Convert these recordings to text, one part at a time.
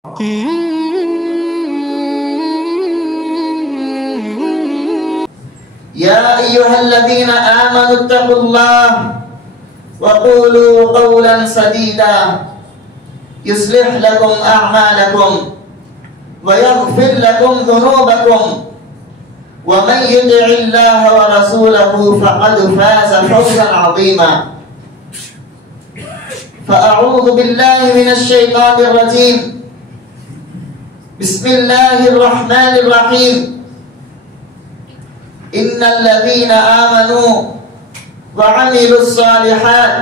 يا أيها الذين آمنوا اتقوا الله وقولوا قولا سديدا يصلح لكم أعمالكم ويغفر لكم ذنوبكم ومن يطع الله ورسوله فقد فاز فوزا عظيما. فأعوذ بالله من الشيطان الرجيم. بسم الله الرحمن الرحيم. إن الذين آمنوا وعملوا الصالحات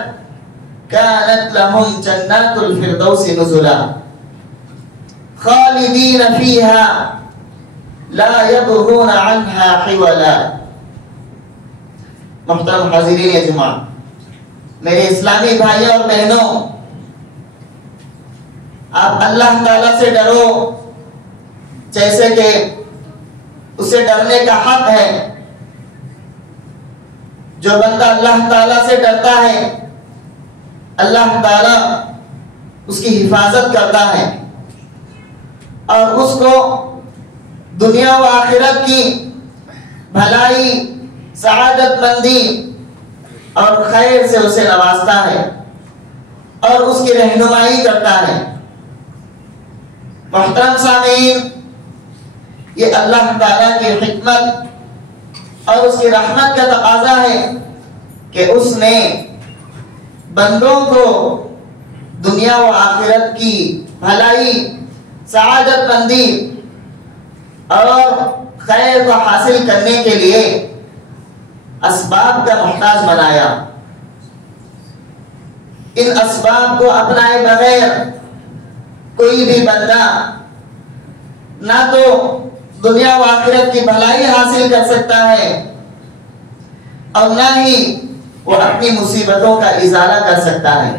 كانت لهم جنات الفردوس نزلا خالدين فيها لا يبغون عنها حولا. محترم حاضرین جماعت، میرے اسلامی بھائیوں اور بہنوں، آپ اللہ تعالیٰ سے ڈرو جیسے کہ اسے ڈرنے کا حق ہے. جو بندہ اللہ تعالیٰ سے ڈرتا ہے اللہ تعالیٰ اس کی حفاظت کرتا ہے اور اس کو دنیا و آخرت کی بھلائی، سعادت مندی اور خیر سے اسے نوازتا ہے اور اس کی رہنمائی کرتا ہے. محترم سامعین، یہ اللہ تعالیٰ کی حکمت اور اس کی رحمت کا تقاضا ہے کہ اس نے بندوں کو دنیا و آخرت کی بھلائی، سعادت مندی اور خیر کو حاصل کرنے کے لیے اسباب کا محتاج بنایا. ان اسباب کو اپنائے بغیر کوئی بھی بندہ نہ تو دنیا و آخرت کی بھلائی حاصل کر سکتا ہے اور نہ ہی وہ اپنی مصیبتوں کا ازالہ کر سکتا ہے.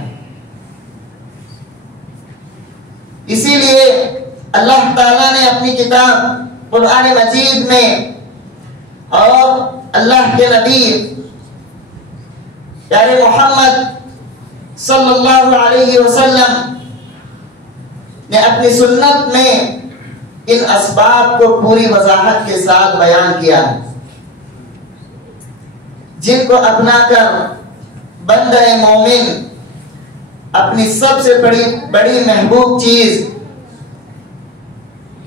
اسی لیے اللہ تعالیٰ نے اپنی کتاب قرآن مجید میں اور اللہ کے نبی پیارے محمد صلی اللہ علیہ وسلم نے اپنی سنت میں ان اسباب کو پوری وضاحت کے ساتھ بیان کیا، جن کو اپنا کر بندہ مومن اپنی سب سے بڑی محبوب چیز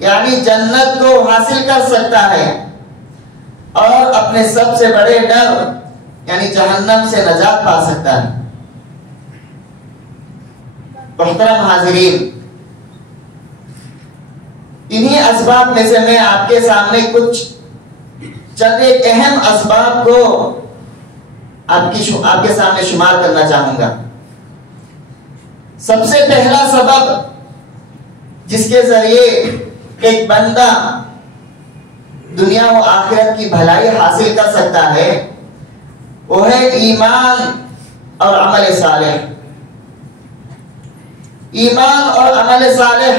یعنی جنت کو حاصل کر سکتا ہے اور اپنے سب سے بڑے ڈر یعنی جہنم سے نجات پا سکتا ہے. محترم حاضرین، انہی اسباب میں سے میں آپ کے سامنے کچھ چند ایک اہم اسباب کو آپ کے سامنے شمار کرنا چاہوں گا. سب سے پہلا سبب جس کے ذریعے ایک بندہ دنیا و آخرت کی بھلائی حاصل کر سکتا ہے وہ ہے ایمان اور عمل صالح. ایمان اور عمل صالح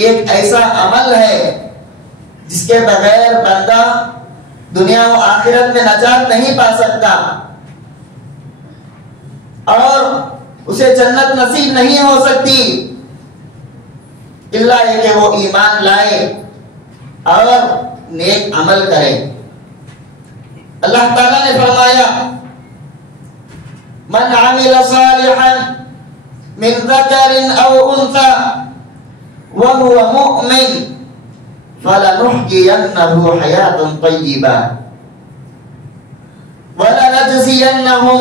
ایک ایسا عمل ہے جس کے بغیر بندہ دنیا و آخرت میں نجات نہیں پا سکتا اور اسے جنت نصیب نہیں ہو سکتی الا یہ کہ وہ ایمان لائے اور نیک عمل کرے. اللہ تعالیٰ نے فرمایا من عمل صالحا من ذکر او انثى وهو مؤمن فلنحيينه حياة طيبة ولنجزينهم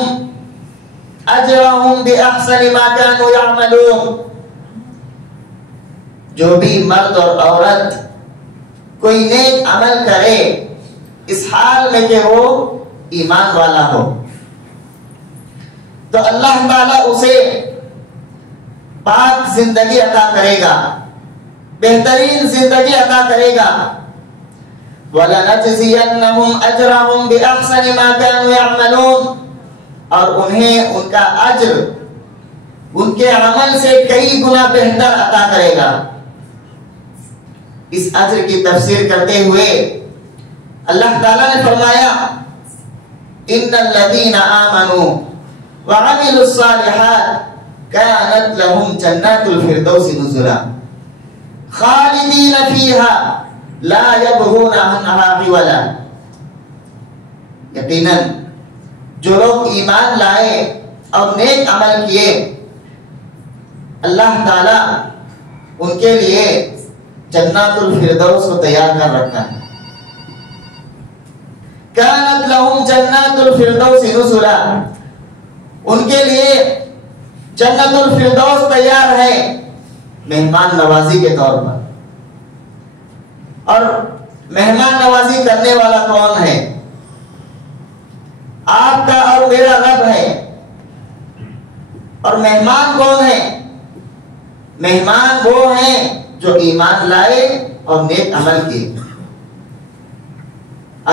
اجرهم باحسن ما كانوا يعملون. جو بھی مرد اور عورت کوئی نیک عمل کرے اس حال میں کہ وہ ایمان والا ہو تو اللہ تعالیٰ اسے پاک زندگی عطا کرے گا، بہترین زندگی عطا کرے گا. وَلَنَجْزِيَنَّهُمْ أَجْرَهُمْ بِأَحْسَنِ مَا كَانُوا يَعْمَلُونَ، اور انہیں ان کا اجر ان کے عمل سے کئی گنا بہتر عطا کرے گا. اس اجر کی تفسیر کرتے ہوئے اللہ تعالیٰ نے فرمایا إِنَّ الَّذِينَ آمَنُوا وَعَمِلُوا الصَّالِحَاتِ كانت لهم جنات الفردوس نزلا. خالدین فیہا لا یبغون عنہا حولا. یقیناً جو لوگ ایمان لائے اور نیک عمل کیے، اللہ تعالی ان کے لیے جنات الفردوس کو تیار کر رکھا ہے. کانت لہم جنات الفردوس نزلا، ان کے لیے جنت الفردوس تیار ہے مہمان نوازی کے طور پر. اور مہمان نوازی کرنے والا کون ہے؟ آپ کا اور میرا رب ہے. اور مہمان کون ہے؟ مہمان وہ ہیں جو ایمان لائے اور نیک عمل کیے.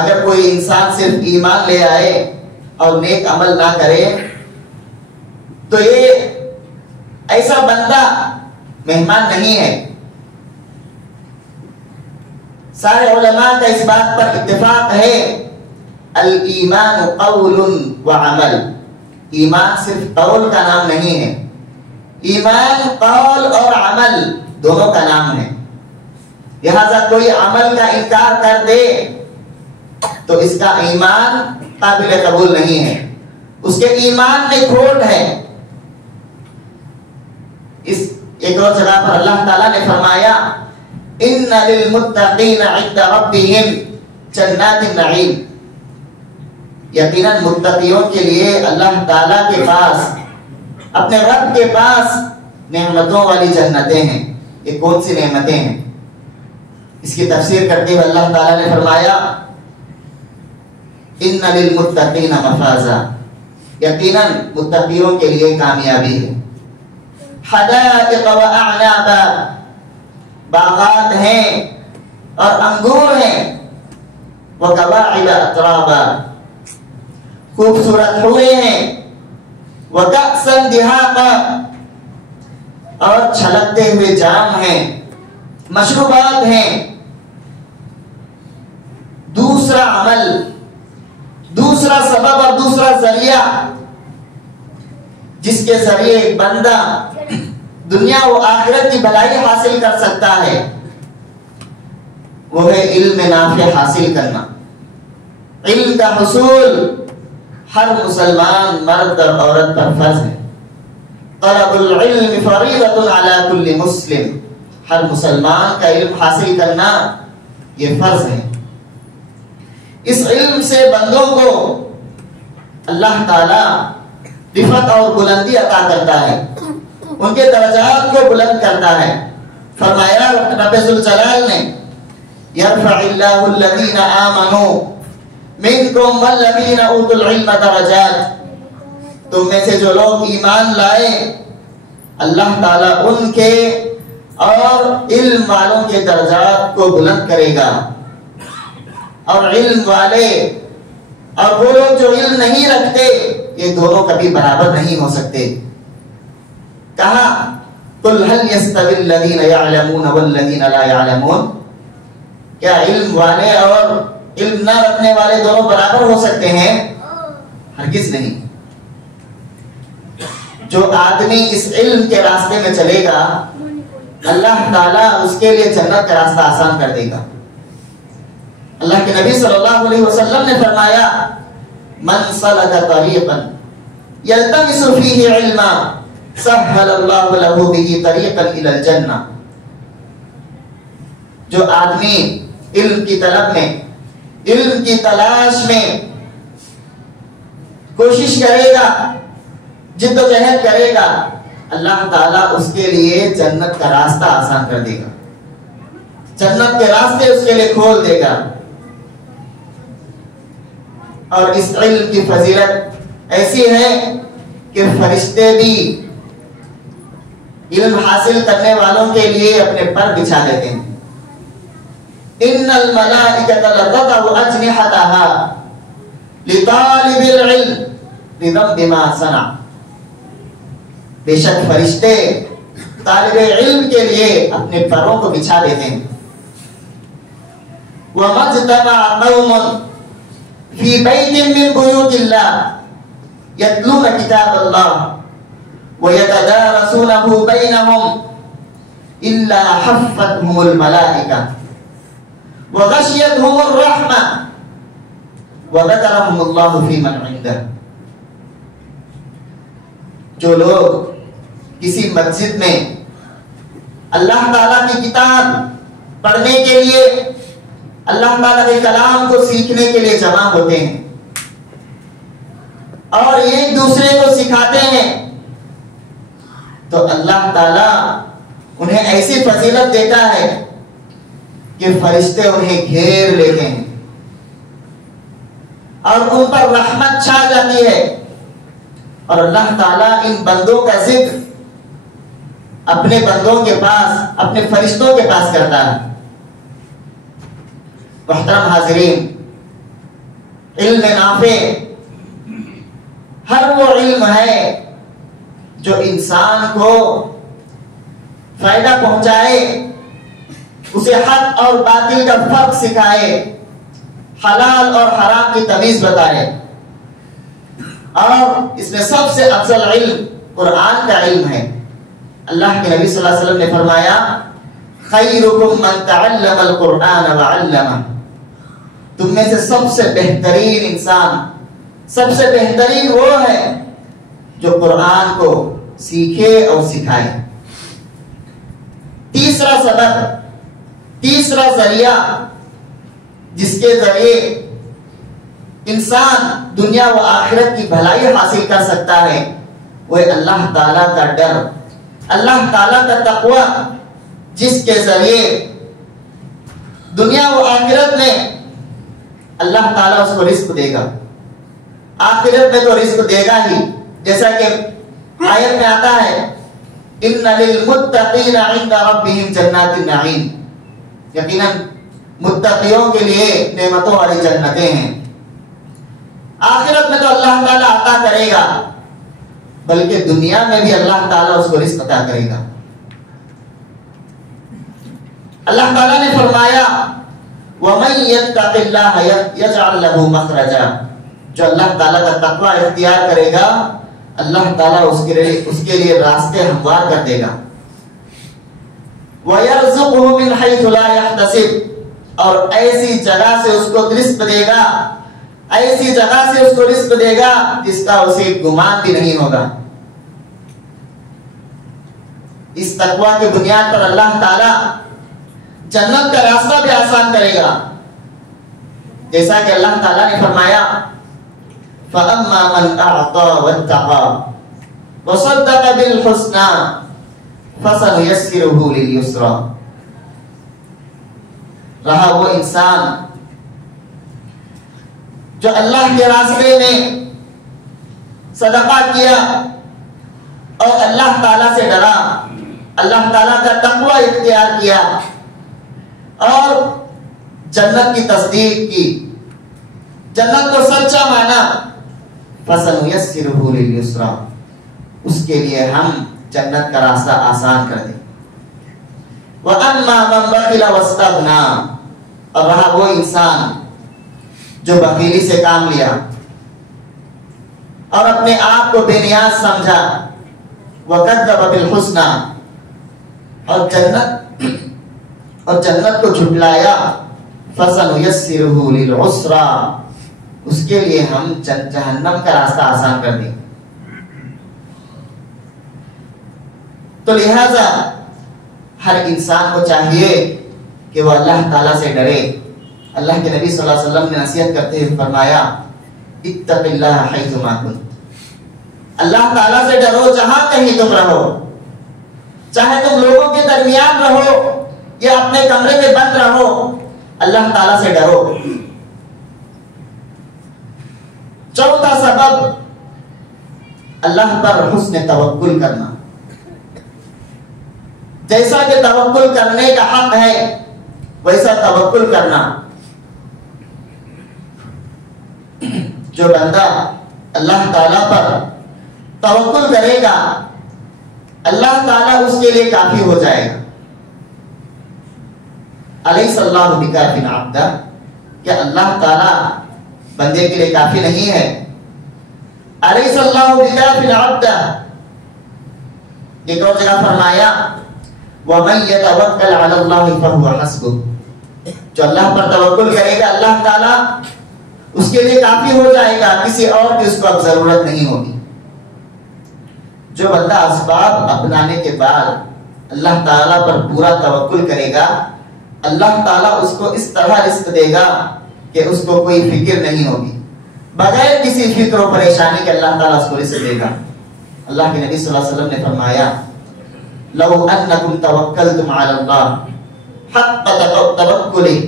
اگر کوئی انسان صرف ایمان لے آئے اور نیک عمل نہ کرے تو یہ ایسا بندہ مہمان نہیں ہے. سارے علماء کا اس بات پر اتفاق ہے، الایمان قول و عمل. ایمان صرف قول کا نام نہیں ہے، ایمان قول اور عمل دونوں کا نام ہے. لہذا کوئی عمل کا انکار کر دے تو اس کا ایمان قابل قبول نہیں ہے، اس کے ایمان میں کھوٹ ہے. اس ایک اور جگہ پر اللہ تعالیٰ نے فرمایا ان للمتقین عند ربهم جنات النعیم. یقیناً متقیوں کے لیے اللہ تعالیٰ کے پاس، اپنے رب کے پاس نعمتوں والی جنتیں ہیں. یہ کون سی نعمتیں ہیں؟ اس کی تفسیر کرتے ہوئے اللہ تعالیٰ نے فرمایا ان للمتقین مفازا، یقیناً متقیوں کے لیے کامیابی ہے. حدائق و اعنابا، باغات ہیں اور انگور ہیں. وکواعب اترابا، خوبصورت ہوئے ہیں. وکأسا دہاقا، اور چھلکتے ہوئے جام ہیں، مشروبات ہیں. دوسرا عمل، دوسرا سبب اور دوسرا ذریعہ جس کے ذریعے ایک بندہ دنیا و آخرت کی بھلائی حاصل کر سکتا ہے، وہ ہے علم نافع حاصل کرنا. علم کا حصول ہر مسلمان مرد اور عورت پر فرض ہے. طلب العلم فریضۃ علی کل مسلم، ہر مسلمان کا علم حاصل کرنا یہ فرض ہے. اس علم سے بندوں کو اللہ تعالی رفعت اور بلندی عطا کرتا ہے، ان کے درجات کو بلند کرتا ہے. فرمایا رب ذوالجلال نے یرفع اللہ الذین آمنوا منکم والذین اوتوا العلم درجات. تم میں سے جو لوگ ایمان لائے اللہ تعالیٰ ان کے اور علم والوں کے درجات کو بلند کرے گا. اور علم والے اور وہ لوگ جو علم نہیں رکھتے یہ دونوں کبھی برابر نہیں ہو سکتے. کہا قل هل يستوي الذين يعلمون والذين لا يعلمون، کیا علم والے اور علم نہ رکھنے والے دونوں برابر ہو سکتے ہیں؟ ہرگز نہیں. جو آدمی اس علم کے راستے میں چلے گا اللہ تعالیٰ اس کے لیے جنت کا راستہ آسان کر دے گا. اللہ کے نبی صلی اللہ علیہ وسلم نے فرمایا من سلک طریقا یلتمس فیہ علما سہل اللہ لہ بہ طریقا الی الجنہ. جو آدمی علم کی طلب میں، علم کی تلاش میں کوشش کرے گا، جد و جہد کرے گا، اللہ تعالیٰ اس کے لیے جنت کا راستہ آسان کر دے گا، جنت کے راستے اس کے لیے کھول دے گا. اور اس علم کی فضیلت ایسی ہے کہ فرشتے بھی علم حاصل کرنے والوں کے لیے اپنے پر بچھا دیتے ہیں. ان الملائکۃ لتضع اجنحتها لطالب العلم رضا بما صنع. بے شک فرشتے طالب علم کے لیے اپنے پروں کو بچھا دیتے ہیں. وَمَا اجْتَمَعَ قَوْمٌ فِي بَيْتٍ مِّن بُيُوتِ اللَّهِ يَتْلُونَ كِتَابَ اللَّهِ وَيَتَدَارَسُونَهُ بَيْنَهُمْ إلا حفتهم الملائكة وغشيتهم الرحمة وذكرهم الله في من عنده. جو لوگ کسی مسجد میں اللہ تعالیٰ کی کتاب پڑھنے کے لیے، اللہ تعالیٰ کے کلام کو سیکھنے کے لیے جمع ہوتے ہیں اور ایک دوسرے کو سکھاتے ہیں، تو اللہ تعالیٰ انہیں ایسی فضیلت دیتا ہے کہ فرشتے انہیں گھیر لیتے ہیں اور ان پر رحمت چھا جاتی ہے، اور اللہ تعالیٰ ان بندوں کا ذکر اپنے بندوں کے پاس، اپنے فرشتوں کے پاس کرتا ہے. محترم حاضرین، علم نافع ہر وہ علم ہے جو انسان کو فائدہ پہنچائے، اسے حق اور باطل کا فرق سکھائے، حلال اور حرام کی تمیز بتائے. اور اس میں سب سے افضل علم قرآن کا علم ہے. اللہ کے نبی صلی اللہ علیہ وسلم نے فرمایا خیرکم من تعلم القرآن وعلمہ. تم میں سے سب سے بہترین انسان، سب سے بہترین وہ ہے جو قرآن کو سیکھے اور سکھائے. تیسرا سبب، تیسرا ذریعہ جس کے ذریعے انسان دنیا و آخرت کی بھلائی حاصل کر سکتا ہے، وہ اللہ تعالیٰ کا ڈر، اللہ تعالیٰ کا تقوی، جس کے ذریعے دنیا و آخرت میں اللہ تعالیٰ اس کو رزق دے گا. آخرت میں تو رزق دے گا ہی، جیسا کہ آیت میں آتا ہے ان للمتقین عند ربهم جنات النعیم. یقیناً متقیوں کے لیے نعمتوں والی جنتیں ہیں. آخرت میں تو اللہ تعالیٰ عطا کرے گا، بلکہ دنیا میں بھی اللہ تعالیٰ اس کو رزق عطا کرے گا. اللہ تعالیٰ نے فرمایا وَمَن يَتَّقِ اللَّهَ يَجْعَلْ لَهُ مَخْرَجًا. جو اللہ تعالیٰ کا تقوی اختیار کرے گا، اللہ تعالیٰ اس کے لیے راستے ہموار کر دے گا. وَيَرْزُقْهُ مِنْ حَيْثُ لَا يَحْتَسِبُ. اور ایسی جگہ سے اس کو رزق دے گا، ایسی جگہ سے اس کو رزق دے گا جس کا اسے گمان بھی نہیں ہوگا. اس تقوی کی بنیاد پر اللہ تعالیٰ جنت کا راستہ بھی آسان کرے گا. جیسا کہ اللہ تعالیٰ نے فرمایا فَأَمَّا مَنْ أَعْطَى وَاتَّقَى وَصَدَّقَ بِالْحُسْنَى فَسَنُيَسِّرُهُ لِلْيُسْرَى. رہا وہ انسان جو اللہ کے راستے میں صدقہ کیا اور اللہ تعالیٰ سے ڈرا، اللہ تعالیٰ کا تقوی اختیار کیا اور جنت کی تصدیق کی، جنت کو سچا مانا، فَسَنُيَسِّرُهُ لِلْيُسْرَى. اس کے لیے ہم جنت کا راستہ آسان کر دیں. وَأَمَّا مَنْ بَخِلَ وَاسْتَغْنَى. اور رہا وہ انسان جو بخیلی سے کام لیا اور اپنے آپ کو بے نیاز سمجھا، وَكَذَّبَ بِالْحُسْنَى. اور جنت کو جھٹلایا، فَسَنُيَسِّرُهُ لِلْعُسْرَى. اس کے لیے ہم جہنم کا راستہ آسان کر دیں. تو لہذا ہر انسان کو چاہیے کہ وہ اللہ تعالیٰ سے ڈرے. اللہ کے نبی صلی اللہ علیہ وسلم نے نصیحت کرتے ہوئے فرمایا اتق اللہ حیثما کنت. اللہ تعالیٰ سے ڈرو جہاں کہیں تم رہو، چاہے تم لوگوں کے درمیان رہو یا اپنے کمرے میں بند رہو، اللہ تعالیٰ سے ڈرو. چوتھا سبب اللہ پر حسن توکل کرنا. جیسا کہ توکل کرنے کا حق ہے ویسا توکل کرنا. جو بندہ اللہ تعالیٰ پر توکل کرے گا، اللہ تعالیٰ اس کے لیے کافی ہو جائے گا. الیس اللہ بکافٍ عبدہ. کیا اللہ تعالیٰ بندے کے لیے کافی نہیں ہے؟ الیس اللہ بکافٍ عبدہ. ایک اور جگہ فرمایا وَمَن يَتَوَكَّلْ عَلَى اللَّهِ فَهُوَ حَسْبُهُ، جو اللہ پر توکل کرے گا اللہ تعالیٰ اس کے لیے کافی ہو جائے گا، کسی اور کی اس کو اب ضرورت نہیں ہوگی۔ جو بندہ اسباب اپنانے کے بعد اللہ تعالیٰ پر پورا توکل کرے گا، اللہ تعالیٰ اس کو اس طرح رزق دے گا کہ اس کو کوئی فکر نہیں ہوگی، بغیر کسی فکر و پریشانی کے اللہ تعالیٰ اس کو رزق دے گا۔ اللہ کے نبی صلی اللہ علیہ وسلم نے فرمایا لو انکم توکلتم علی اللہ حق توکلہ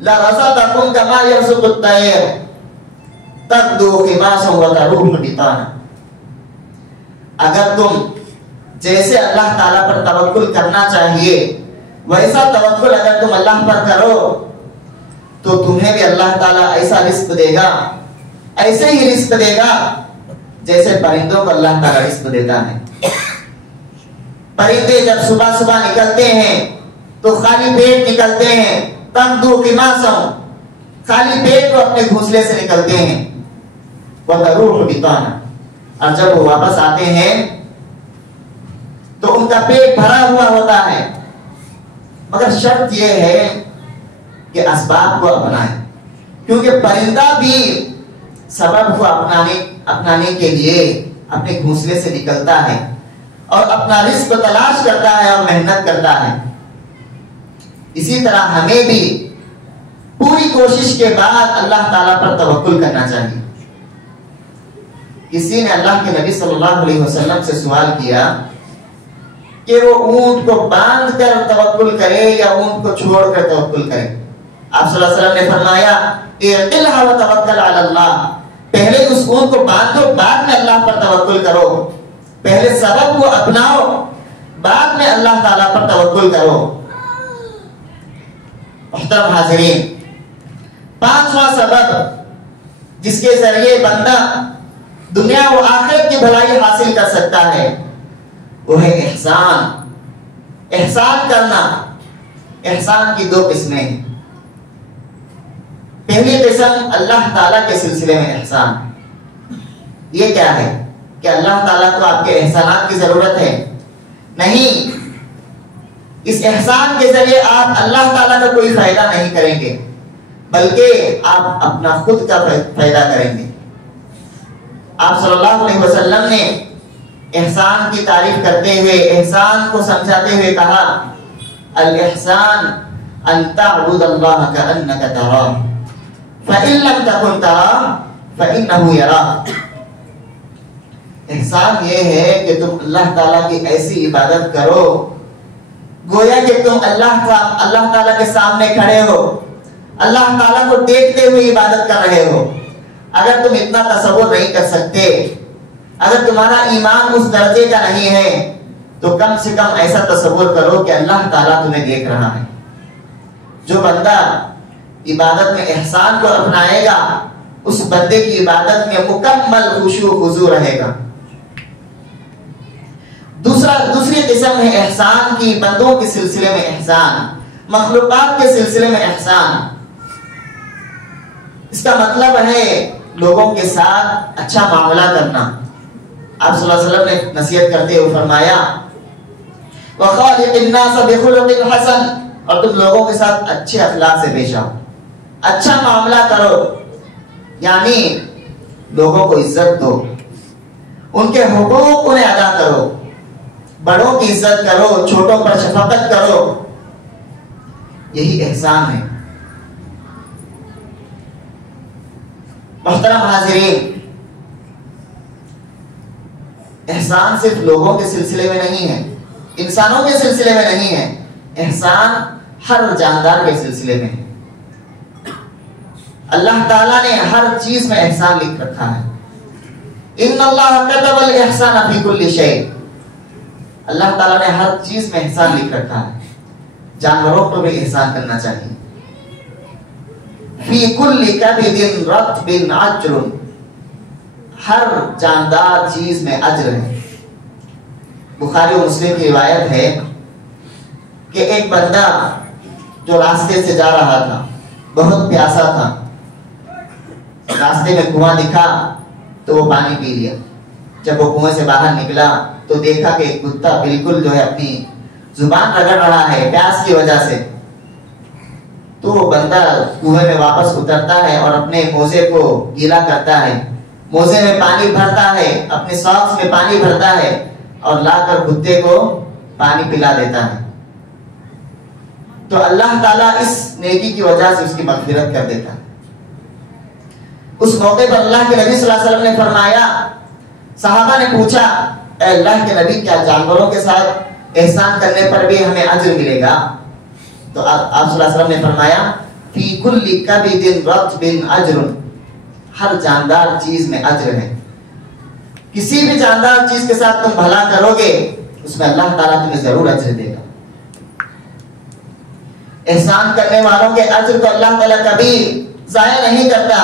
لرزقکم کما یرزق الطیر تغدو خماسا وتروح بطانا، اگر تم جیسے اللہ تعالیٰ پر توکل کرنا چاہیے ویسا توکل اگر تم اللہ پر کرو تو تمہیں بھی اللہ تعالیٰ ایسا رزق دے گا، ایسے ہی رزق دے گا جیسے پرندوں کو اللہ تعالیٰ رزق دیتا ہے۔ پرندے جب صبح صبح نکلتے ہیں تو خالی پیٹ نکلتے ہیں، تغدو خماسا، خالی پیٹ وہ اپنے گھونسلے سے نکلتے ہیں، وتروح بطانا، اور جب وہ واپس آتے ہیں تو ان کا پیٹ بھرا ہوا ہوتا ہے، مگر شرط یہ ہے کہ اسباب کو اپنائیں، کیونکہ پرندہ بھی سبب کو اپنانے کے لیے اپنے گھونسلے سے نکلتا ہے اور اپنا رزق تلاش کرتا ہے اور محنت کرتا ہے۔ اسی طرح ہمیں بھی پوری کوشش کے بعد اللہ تعالیٰ پر توکل کرنا چاہیے۔ کسی نے اللہ کے نبی صلی اللہ علیہ وسلم سے سوال کیا کہ وہ اونٹ کو باندھ کر توکل کرے یا اونٹ کو چھوڑ کر توکل کرے؟ آپ صلی اللہ علیہ وسلم نے فرمایا اعقلها وتوکل علی اللہ، پہلے اس اونٹ کو باندھو بعد میں اللہ پر توکل کرو، پہلے سبب کو اپناؤ بعد میں اللہ تعالیٰ پر توکل کرو۔ محترم حاضرین، پانچواں سبب جس کے ذریعے بندہ دنیا و آخرت کی بھلائی حاصل کر سکتا ہے وہ ہے احسان۔ احسان کرنا، احسان کی دو قسمیں ہیں۔ پہلی قسم اللہ تعالیٰ کے سلسلے میں احسان، یہ کیا ہے کہ اللہ تعالیٰ کو آپ کے احسانات کی ضرورت ہے؟ نہیں، اس احسان کے ذریعے آپ اللہ تعالیٰ کا کوئی فائدہ نہیں کریں گے بلکہ آپ اپنا خود کا فائدہ کریں گے۔ آپ صلی اللہ علیہ وسلم نے احسان کی تعریف کرتے ہوئے، احسان کو سمجھاتے ہوئے کہا الاحسان ان تعبد اللہ کأنک تراہ فإن لم تکن تراہ فإنہ یراک۔ احسان یہ ہے کہ تم اللہ تعالیٰ کی ایسی عبادت کرو گویا کہ تم اللہ تعالیٰ کے سامنے کھڑے ہو، اللہ تعالیٰ کو دیکھتے ہوئے عبادت کر رہے ہو۔ اگر تم اتنا تصور نہیں کر سکتے، اگر تمہارا ایمان اس درجے کا نہیں ہے تو کم سے کم ایسا تصور کرو کہ اللہ تعالیٰ تمہیں دیکھ رہا ہے۔ جو بندہ عبادت میں احسان کو اپنائے گا اس بندے کی عبادت میں مکمل خشوع و خضوع رہے گا۔ دوسری قسم ہے احسان کی، بندوں کے سلسلے میں احسان، مخلوقات کے سلسلے میں احسان۔ اس کا مطلب ہے لوگوں کے ساتھ اچھا معاملہ کرنا۔ آپ صلی اللہ علیہ وسلم نے نصیحت کرتے ہوئے فرمایا وَخَالِقِ النَّاسَ بِخُلُقٍ حَسَنٍ، اور تم لوگوں کے ساتھ اچھے اخلاق سے پیش آؤ، اچھا معاملہ کرو، یعنی لوگوں کو عزت دو، ان کے حقوق انہیں ادا کرو، بڑوں کی عزت کرو، چھوٹوں پر شفقت کرو، یہی احسان ہے۔ محترم حاضرین، احسان صرف لوگوں کے سلسلے میں نہیں ہے، انسانوں کے سلسلے میں نہیں ہے، احسان ہر جاندار کے سلسلے میں ہے۔ اللہ تعالیٰ نے ہر چیز میں احسان لکھ رکھا ہے۔ ان اللہ كتب الاحسان فی کل شیء، اللہ تعالیٰ نے ہر چیز میں احسان لکھ رکھا ہے۔ جانوروں کو بھی احسان کرنا چاہیے۔ فی کل کبد رطب اجر، ہر جاندار چیز میں اجر ہے۔ بخاری و مسلم کی روایت ہے کہ ایک بندہ جو راستے سے جا رہا تھا، بہت پیاسا تھا، راستے میں کنواں دکھا تو وہ پانی پی لیا۔ جب وہ کنویں سے باہر نکلا تو دیکھا کہ ایک کتا بالکل جو ہے اپنی زبان رگڑ رہا ہے پیاس کی وجہ سے، تو وہ بندہ کنویں میں واپس اترتا ہے اور اپنے موزے کو گیلا کرتا ہے، موزے میں پانی بھرتا ہے، اپنے ساکس میں پانی بھرتا ہے اور لا کر کتے کو پانی پلا دیتا ہے، تو اللہ تعالیٰ اس نیکی کی وجہ سے اس کی مغفرت کر دیتا ہے۔ اس موقع پر اللہ کے نبی صلی اللہ علیہ وسلم نے فرمایا، صحابہ نے پوچھا اے اللہ کے نبی کیا جانوروں کے ساتھ احسان کرنے پر بھی ہمیں اجر ملے گا؟ تو آپ صلی اللہ علیہ وسلم نے فرمایا فی کل کبد رطب اجر، ہر جاندار چیز میں اجر ہے، کسی بھی جاندار چیز کے ساتھ تم بھلا کرو گے اس میں اللہ تعالیٰ تمہیں ضرور اجر دے گا۔ احسان کرنے والوں کے اجر کو اللہ تعالیٰ کبھی ضائع نہیں کرتا۔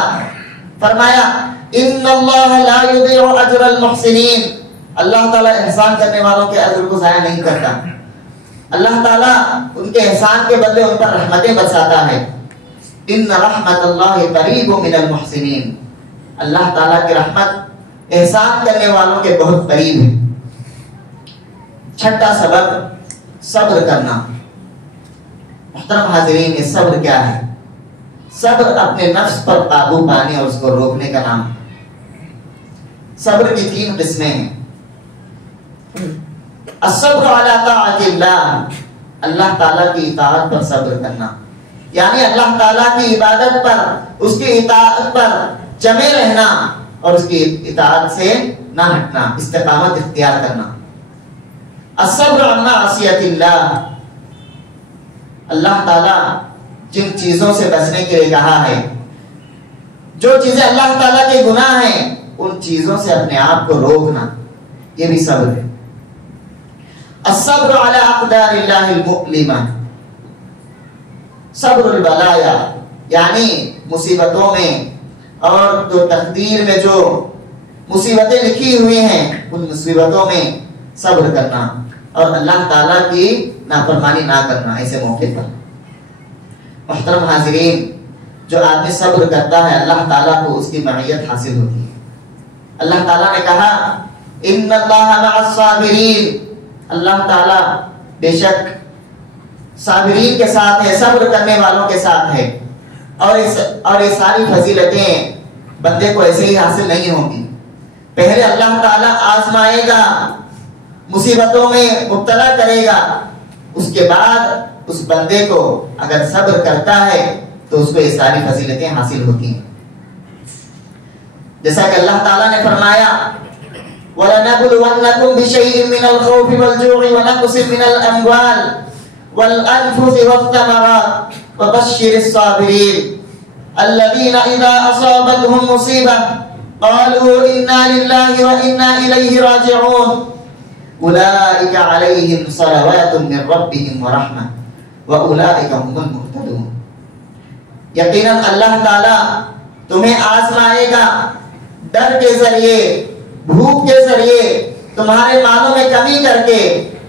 فرمایا ان اللہ لا یضیع اجر المحسنین، اللہ تعالیٰ احسان کرنے والوں کے اجر کو ضائع نہیں کرتا، اللہ تعالیٰ ان کے احسان کے بدلے ان پر رحمتیں برساتا ہے۔ ان رحمت اللہ قریب من المحسنین، اللہ تعالیٰ کی رحمت احسان کرنے والوں کے بہت قریب ہے۔ چھٹا سبب صبر کرنا۔ محترم حاضرین، یہ صبر کیا ہے؟ صبر اپنے نفس پر قابو پانے اور اس کو روکنے کا نام ہے۔ صبر کی 3 قسمیں ہیں۔ الصبر علی طاعت اللہ، اللہ تعالیٰ کی اطاعت پر صبر کرنا، یعنی اللہ تعالیٰ کی عبادت پر، اس کی اطاعت پر جمے رہنا اور اس کی اطاعت سے نہ ہٹنا، استقامت اختیار کرنا۔ الصبر عن معصیت اللہ، اللہ تعالیٰ جن چیزوں سے بچنے کے لیے کہا ہے، جو چیزیں اللہ تعالیٰ کے گناہ ہیں ان چیزوں سے اپنے آپ کو روکنا، یہ بھی صبر ہے۔ الصبر علی اقدار اللہ المؤلمہ، صبر البلایا، یعنی مصیبتوں میں اور جو تقدیر میں جو مصیبتیں لکھی ہوئی ہیں ان مصیبتوں میں صبر کرنا اور اللہ تعالیٰ کی نافرمانی نہ کرنا ایسے موقع پر۔ محترم حاضرین، جو آدمی صبر کرتا ہے اللہ تعالیٰ کو اس کی معیت حاصل ہوتی ہے۔ اللہ تعالیٰ نے کہا ان اللہ مع الصابرین، اللہ تعالیٰ بے شک صابرین کے ساتھ ہے، صبر کرنے والوں کے ساتھ ہے، اور یہ ساری فضیلتیں بندے کو ایسے ہی حاصل نہیں ہوں گی۔ پہلے اللہ تعالیٰ آزمائے گا، مصیبتوں میں مبتلا کرے گا، اس کے بعد اس بندے کو اگر صبر کرتا ہے تو اس کو یہ ساری فضیلتیں حاصل ہوتی ہیں۔ جیسا کہ اللہ تعالیٰ نے فرمایا وَلَنَبْلُوَنَّكُمْ بِشَيْءٍ مِّنَ الْخَوْفِ وَالْجُوعِ وَنَقْصٍ مِّنَ الْأَمْوَالِ وَالْأَنفُسِ وَالثَّمَرَاتِ وَبَشِّرِ الصَّابِرِينَ الَّذِينَ إِذَا أَصَابَتْهُمْ مُصِيبَةٌ قَالُوا إِنَّا لِلَّهِ وَإِنَّا إِلَيْهِ رَاجِعُونَ أُولَئِكَ عَلَيْهِمْ صَلَوَاتٌ مِّن رَّبِّهِمْ وَرَحْمَةٌ وَأُولَئِكَ هُمُ الْمُهْتَدُونَ۔ یقیناً اللہ تعالیٰ تمہیں آزمائے گا، ڈر کے ذریعے، بھوک کے ذریعے، تمہارے مالوں میں کمی کر کے،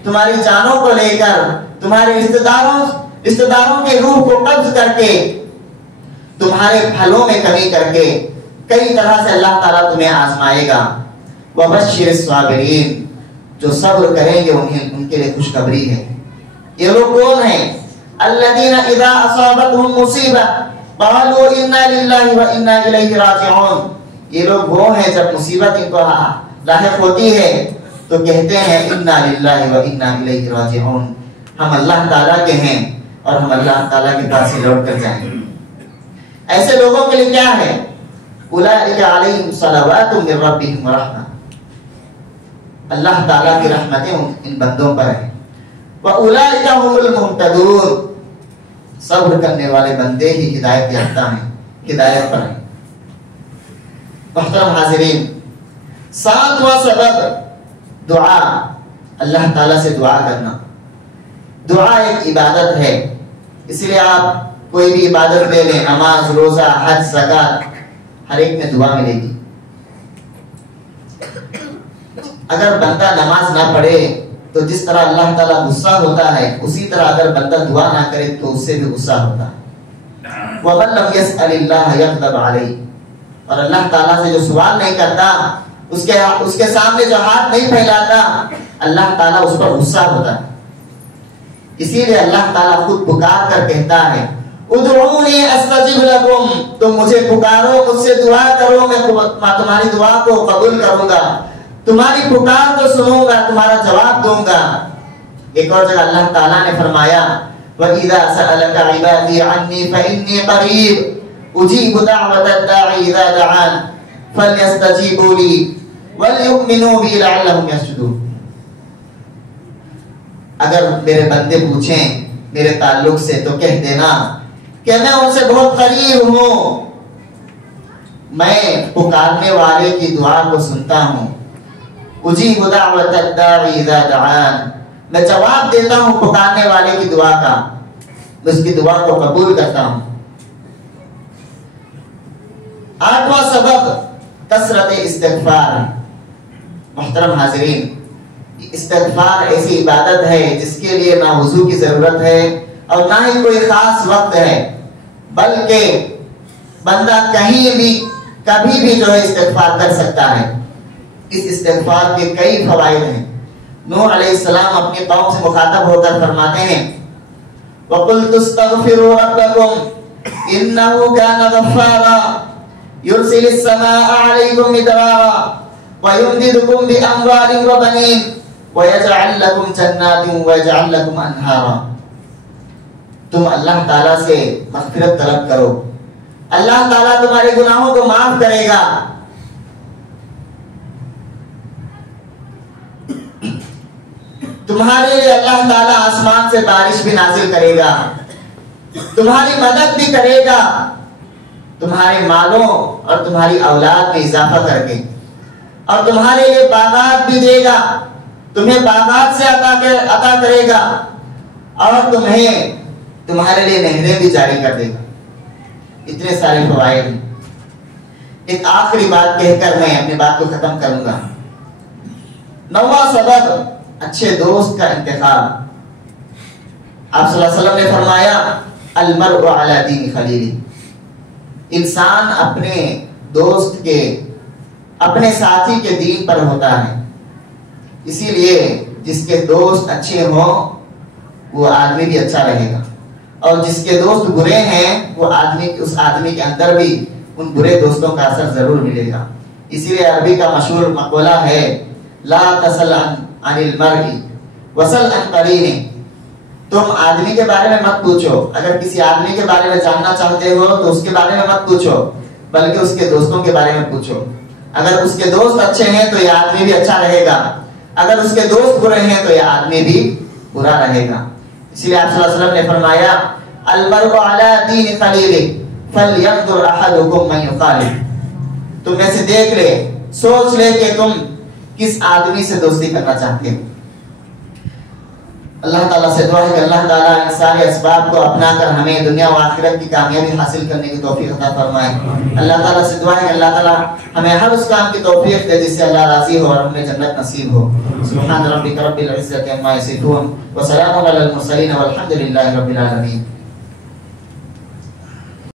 تمہاری جانوں کو لے کر، تمہارے رشتہ داروں کے روح کو قبض کر کے، تمہارے پھلوں میں کمی کر کے، کئی طرح سے اللہ تعالیٰ تمہیں آزمائے گا۔ وَبَشِّرِ الصَّابِرِينَ، جو صبر کریں گے ان کے لیے خوشخبری ہے۔ یہ لوگ کون ہیں؟ الَّذِينَ إِذَا أَصَابَتْهُمْ مُصِيبَةٌ قَالُوا إِنَّا لِلَّهِ وَإِنَّا إِلَيْهِ رَاجِعُونَ، یہ لوگ وہ ہیں جب مصیبت ان کو لاحق ہوتی ہے تو کہتے ہیں اِنَّا لِلَّهِ وَإِنَّا إِلَيْهِ رَاجِعُونَ، ہم اللہ تعالیٰ کے ہیں اور ہم اللہ تعالیٰ کے پاس سے لوٹ کر جائیں گے۔ ایسے لوگوں کے لیے کیا ہے؟ أُولَئِكَ عَلَيْهِمْ صَلَوَاتٌ مِّن رَّبِّهِمْ وَرَحْمَةٌ، اللہ تعالیٰ کی رحمتیں ان بندوں پر ہیں۔ وَأُولَئِكَ هُمُ الْمُهْتَدُونَ، صبر کرنے والے بندے ہی ہدایت یافتہ ہیں، ہدایت پر ہیں۔ محترم حاضرین، 7واں سبب دعا، اللہ تعالیٰ سے دعا کرنا۔ دعا ایک عبادت ہے، اس لیے آپ کوئی بھی عبادت لے لیں، نماز، روزہ، حج، زکات، ہر ایک میں دعا ملے گی۔ اگر بندہ نماز نہ پڑھے تو جس طرح اللہ تعالیٰ غصہ ہوتا ہے اسی طرح اگر بندہ دعا نہ کرے تو اس سے بھی غصہ ہوتا ہے۔ وَمَن لَّمْ يَسْأَلِ اللَّهَ يَغْضَبْ عَلَيْهِ، اور اللہ تعالیٰ سے جو سوال نہیں کرتا، اس کے سامنے جو ہاتھ نہیں پھیلاتا، اللہ تعالیٰ اس پر غصہ ہوتا ہے۔ اسی لیے اللہ تعالیٰ خود پکار کر کہتا ہے ادعونی استجب لکم، تم مجھے پکارو، مجھ سے دعا کرو، میں تمہاری دعا کو قبول کروں گا، تمہاری پکار کو سنوں گا، تمہارا جواب دوں گا۔ ایک اور جگہ اللہ تعالیٰ نے فرمایا وَإِذَا سَأَلَكَ عِبَادِي عَنِّي فَإِنِّي قَرِيبٌ أُجِيبُ دَعْوَةَ الدَّاعِ إِذَا دَعَانِ فَلْيَسْتَجِيبُوا لِي وَلْيُؤْمِنُوا بِي لَعَلَّهُمْ يَرْشُدُونَ۔ اگر میرے بندے پوچھیں میرے تعلق سے تو کہہ دینا کہ میں ان سے بہت قریب ہوں، میں پکارنے والے کی دعا کو سنتا ہوں، اجیب دعوت الداعی اذا دعان، میں جواب دیتا ہوں پکارنے والے کی دعا کا، میں اس کی دعا کو قبول کرتا ہوں۔ 8واں سبب کثرت استغفار۔ محترم حاضرین، استغفار ایسی عبادت ہے جس کے لیے نہ وضو کی ضرورت ہے اور نہ ہی کوئی خاص وقت ہے، بلکہ بندہ کہیں بھی کبھی بھی جو ہے استغفار کر سکتا ہے۔ اس استغفار کے کئی فوائد ہیں۔ نوح علیہ السلام اپنی قوم سے مخاطب ہو کر فرماتے ہیں وَقُلْتُ اسْتَغْفِرُوا رَبَّكُمْ إِنَّهُ كَانَ غَفَّارًا يُرْسِلِ السَّمَاءَ عَلَيْكُمْ مِدْرَارًا وَيُمْدِدْكُمْ بِأَمْوَالٍ وَبَنِينَ وَيَجْعَلْ لَكُمْ جَنَّاتٍ وَيَجْعَلْ لَكُمْ أَنْهَارًا۔ تم اللہ تعالیٰ سے مغفرت طلب کرو، اللہ تعالیٰ تمہارے گناہوں کو معاف کرے گا، تمہارے لیے اللہ تعالیٰ آسمان سے بارش بھی نازل کرے گا، تمہاری مدد بھی کرے گا، تمہارے مالوں اور تمہاری اولاد میں اضافہ کر کے، اور تمہارے لیے باغات بھی دے گا، تمہیں باغات سے عطا کرے گا، اور تمہارے لیے نہریں بھی جاری کر دے گا۔ اتنے سارے فوائد ہیں۔ ایک آخری بات کہہ کر میں اپنی بات کو ختم کروں گا۔ 9واں سبب اچھے دوست کا انتخاب۔ آپ صلی اللہ علیہ وسلم نے فرمایا المرء علی دین خلیلہ، انسان اپنے دوست کے، اپنے ساتھی کے دین پر ہوتا ہے۔ اسی لیے جس کے دوست اچھے ہوں وہ آدمی بھی اچھا رہے گا، اور جس کے دوست برے ہیں وہ اس آدمی کے اندر بھی ان برے دوستوں کا اثر ضرور ملے گا۔ اسی لیے عربی کا مشہور مقولہ ہے لا تسل عن المرء وسل عن قرینہ، تم آدمی کے بارے میں مت پوچھو، اگر کسی آدمی کے بارے میں جاننا چاہتے ہو تو اس کے بارے میں مت پوچھو، بلکہ اس کے دوستوں کے بارے میں پوچھو۔ اگر اس کے دوست اچھے ہیں تو یہ آدمی بھی اچھا رہے گا، اگر اس کے دوست برے ہیں تو یہ آدمی بھی برا رہے گا۔ اس لیے آپ صلی اللہ علیہ وسلم نے فرمایا المرء علی دین خلیلہ فلینظر احدکم من یخالف، تم میں سے دیکھ لے، سوچ لے کہ تم کس آدمی سے دوستی کرنا چاہتے ہو۔ اللہ تعالیٰ سے دعا ہے کہ اللہ تعالیٰ ان سارے اسباب کو اپنا کر ہمیں دنیا و آخرت کی کامیابی حاصل کرنے کی توفیق عطا فرمائے۔ اللہ تعالیٰ سے دعا ہے کہ اللہ تعالیٰ ہمیں ہر اس کام کی توفیق دے جس سے اللہ راضی ہو اور ہمیں جنت نصیب ہو۔ سبحان ربک رب العزۃ عما یصفون وسلام علی المرسلین والحمد للہ رب العالمین۔